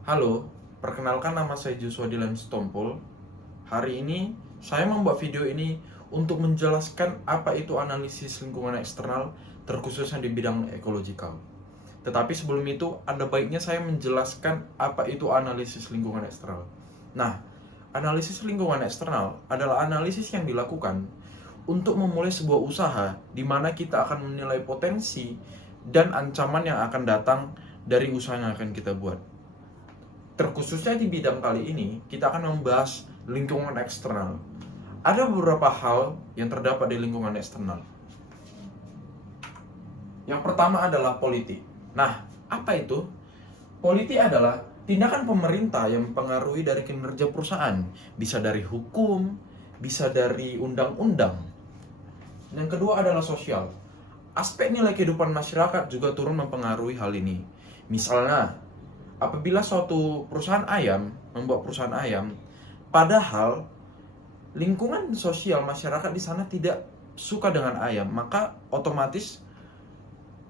Halo, perkenalkan nama saya Joshua Dylan Stompul. Hari ini saya membuat video ini untuk menjelaskan apa itu analisis lingkungan eksternal, terkhususnya di bidang ekologikal. Tetapi sebelum itu, ada baiknya saya menjelaskan apa itu analisis lingkungan eksternal. Nah, analisis lingkungan eksternal adalah analisis yang dilakukan untuk memulai sebuah usaha di mana kita akan menilai potensi dan ancaman yang akan datang dari usaha yang akan kita buat. Terkhususnya di bidang kali ini, kita akan membahas lingkungan eksternal. Ada beberapa hal yang terdapat di lingkungan eksternal. Yang pertama adalah politik. Nah, apa itu? Politik adalah tindakan pemerintah yang mempengaruhi dari kinerja perusahaan. Bisa dari hukum, bisa dari undang-undang. Yang kedua adalah sosial. Aspek nilai kehidupan masyarakat juga turun mempengaruhi hal ini. Misalnya, apabila suatu perusahaan ayam membuat perusahaan ayam, padahal lingkungan sosial masyarakat di sana tidak suka dengan ayam, maka otomatis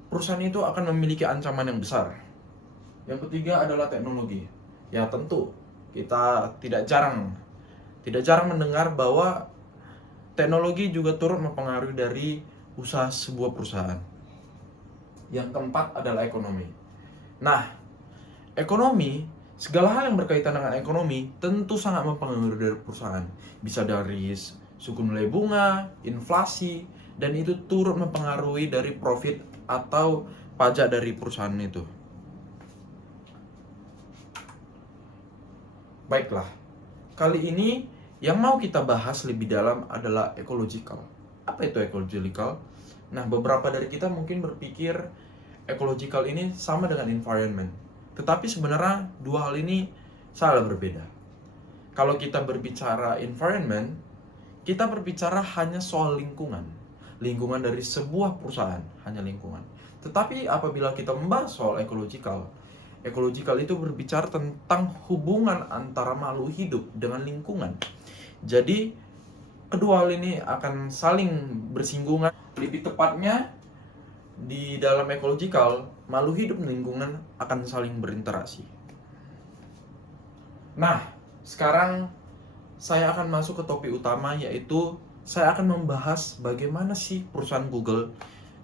perusahaan itu akan memiliki ancaman yang besar. Yang ketiga adalah teknologi. Ya tentu kita tidak jarang mendengar bahwa teknologi juga turut mempengaruhi dari usaha sebuah perusahaan. Yang keempat adalah ekonomi. Nah, ekonomi, segala hal yang berkaitan dengan ekonomi tentu sangat mempengaruhi dari perusahaan. Bisa dari suku nilai bunga, inflasi, dan itu turut mempengaruhi dari profit atau pajak dari perusahaan itu. Baiklah, kali ini yang mau kita bahas lebih dalam adalah ecological. Apa itu ecological? Nah, beberapa dari kita mungkin berpikir ecological ini sama dengan environment. Tetapi sebenarnya dua hal ini sangat berbeda. Kalau kita berbicara environment, kita berbicara hanya soal lingkungan. Lingkungan dari sebuah perusahaan, hanya lingkungan. Tetapi apabila kita membahas soal ecological, ecological itu berbicara tentang hubungan antara makhluk hidup dengan lingkungan. Jadi, kedua hal ini akan saling bersinggungan. Lebih tepatnya, di dalam ecological, makhluk hidup dan lingkungan akan saling berinteraksi. Nah, sekarang saya akan masuk ke topik utama, yaitu saya akan membahas bagaimana sih perusahaan Google,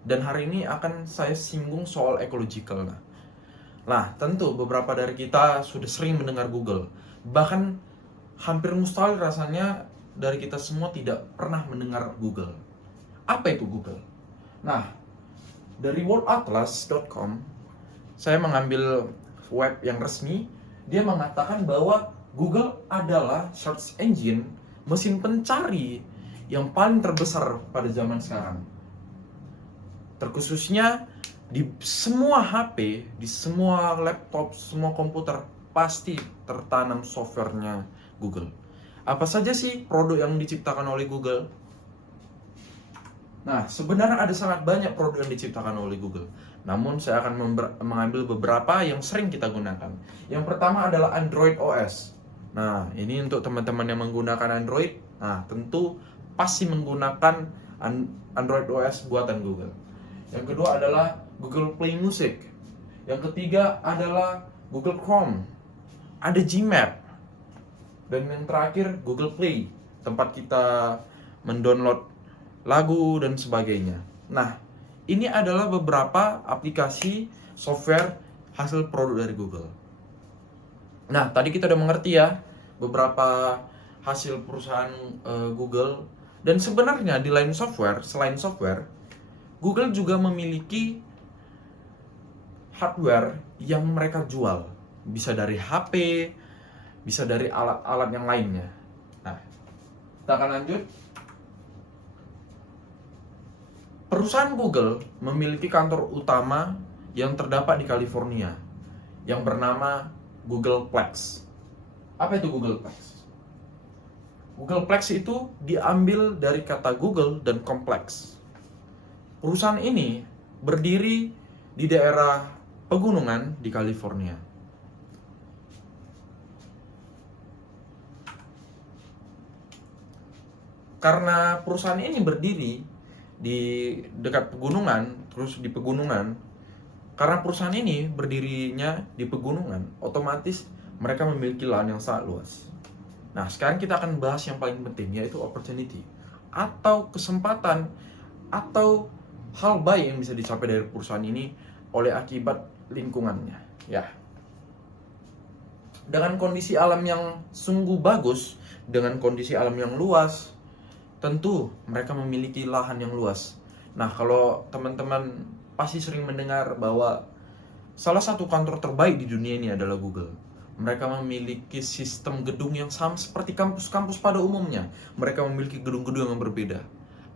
dan hari ini akan saya singgung soal ecological. Nah, tentu beberapa dari kita sudah sering mendengar Google. Bahkan hampir mustahil rasanya dari kita semua tidak pernah mendengar Google. Apa itu Google? Nah, dari worldatlas.com, saya mengambil web yang resmi. Dia mengatakan bahwa Google adalah search engine, mesin pencari yang paling terbesar pada zaman sekarang. Terkhususnya di semua HP, di semua laptop, semua komputer pasti tertanam softwarenya Google. Apa saja sih produk yang diciptakan oleh Google? Nah, sebenarnya ada sangat banyak produk yang diciptakan oleh Google. Namun saya akan mengambil beberapa yang sering kita gunakan. Yang pertama adalah Android OS. Nah, ini untuk teman-teman yang menggunakan Android, nah tentu pasti menggunakan Android OS buatan Google. Yang kedua adalah Google Play Music. Yang ketiga adalah Google Chrome. Ada Gmap. Dan yang terakhir Google Play, tempat kita mendownload lagu dan sebagainya. Nah, ini adalah beberapa aplikasi software hasil produk dari Google. Nah, tadi kita udah mengerti ya beberapa hasil perusahaan Google. Dan sebenarnya di lain software, selain software, Google juga memiliki hardware yang mereka jual. Bisa dari HP, bisa dari alat-alat yang lainnya. Nah, kita akan lanjut. Perusahaan Google memiliki kantor utama yang terdapat di California, yang bernama Googleplex. Apa itu Googleplex? Googleplex itu diambil dari kata Google dan kompleks. Perusahaan ini berdiri di daerah pegunungan di California. Karena perusahaan ini berdiri di dekat pegunungan, terus di pegunungan, Karena perusahaan ini berdirinya di pegunungan, otomatis mereka memiliki lahan yang sangat luas. Nah, sekarang kita akan bahas yang paling penting, yaitu opportunity atau kesempatan atau hal baik yang bisa dicapai dari perusahaan ini oleh akibat lingkungannya. Ya, dengan kondisi alam yang sungguh bagus, dengan kondisi alam yang luas, tentu mereka memiliki lahan yang luas. Nah, kalau teman-teman pasti sering mendengar bahwa salah satu kantor terbaik di dunia ini adalah Google. Mereka memiliki sistem gedung yang sama seperti kampus-kampus pada umumnya. Mereka memiliki gedung-gedung yang berbeda.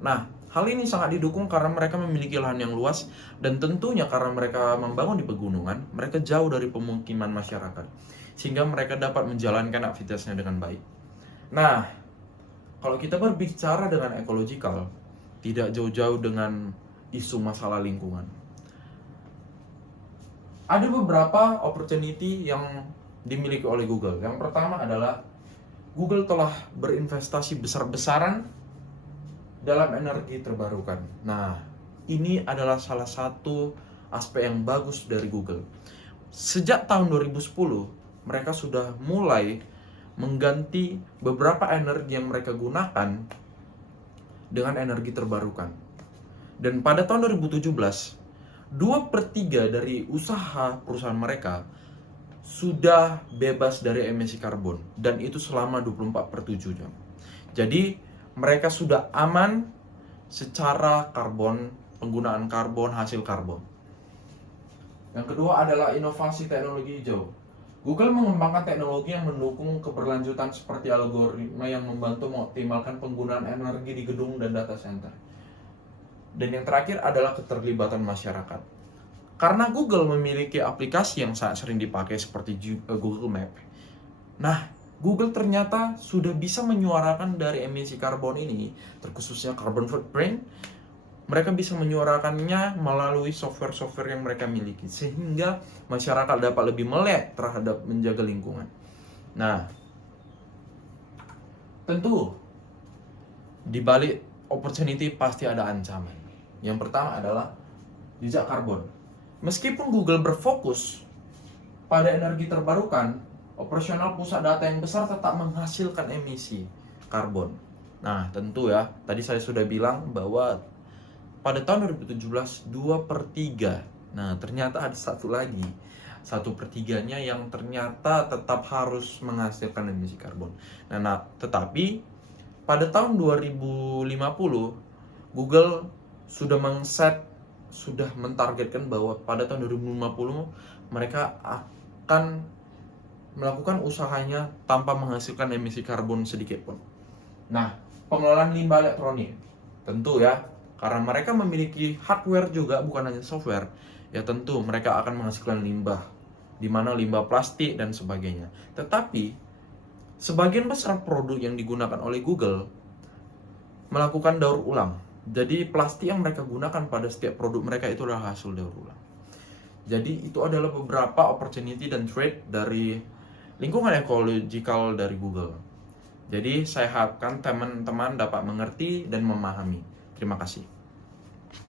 Nah, hal ini sangat didukung karena mereka memiliki lahan yang luas, dan tentunya karena mereka membangun di pegunungan, mereka jauh dari pemukiman masyarakat, sehingga mereka dapat menjalankan aktivitasnya dengan baik. Nah, kalau kita berbicara dengan ecological, tidak jauh-jauh dengan isu masalah lingkungan. Ada beberapa opportunity yang dimiliki oleh Google. Yang pertama adalah Google telah berinvestasi besar-besaran dalam energi terbarukan. Nah, ini adalah salah satu aspek yang bagus dari Google. Sejak tahun 2010, mereka sudah mulai mengganti beberapa energi yang mereka gunakan dengan energi terbarukan. Dan pada tahun 2017, 2/3 dari usaha perusahaan mereka sudah bebas dari emisi karbon, dan itu selama 24/7 jam. Jadi mereka sudah aman secara karbon, penggunaan karbon, hasil karbon. Yang kedua adalah inovasi teknologi hijau. Google mengembangkan teknologi yang mendukung keberlanjutan seperti algoritma yang membantu mengoptimalkan penggunaan energi di gedung dan data center. Dan yang terakhir adalah keterlibatan masyarakat. Karena Google memiliki aplikasi yang sangat sering dipakai seperti Google Map. Nah, Google ternyata sudah bisa menyuarakan dari emisi karbon ini, terkhususnya carbon footprint. Mereka bisa menyuarakannya melalui software-software yang mereka miliki, sehingga masyarakat dapat lebih melek terhadap menjaga lingkungan. Nah, tentu di balik opportunity pasti ada ancaman. Yang pertama adalah jejak karbon. Meskipun Google berfokus pada energi terbarukan, operasional pusat data yang besar tetap menghasilkan emisi karbon. Nah, tentu ya, tadi saya sudah bilang bahwa pada tahun 2017, 2/3. Nah, ternyata ada satu lagi, 1/3-nya yang ternyata tetap harus menghasilkan emisi karbon. Nah, tetapi pada tahun 2050, Google sudah mentargetkan bahwa pada tahun 2050 mereka akan melakukan usahanya tanpa menghasilkan emisi karbon sedikit pun. Nah, pengelolaan limbah elektronik, tentu ya, karena mereka memiliki hardware juga, bukan hanya software, ya tentu mereka akan menghasilkan limbah, di mana limbah plastik dan sebagainya. Tetapi sebagian besar produk yang digunakan oleh Google melakukan daur ulang. Jadi plastik yang mereka gunakan pada setiap produk mereka itu adalah hasil daur ulang. Jadi itu adalah beberapa opportunity dan trade dari lingkungan ecological dari Google. Jadi saya harapkan teman-teman dapat mengerti dan memahami. Terima kasih.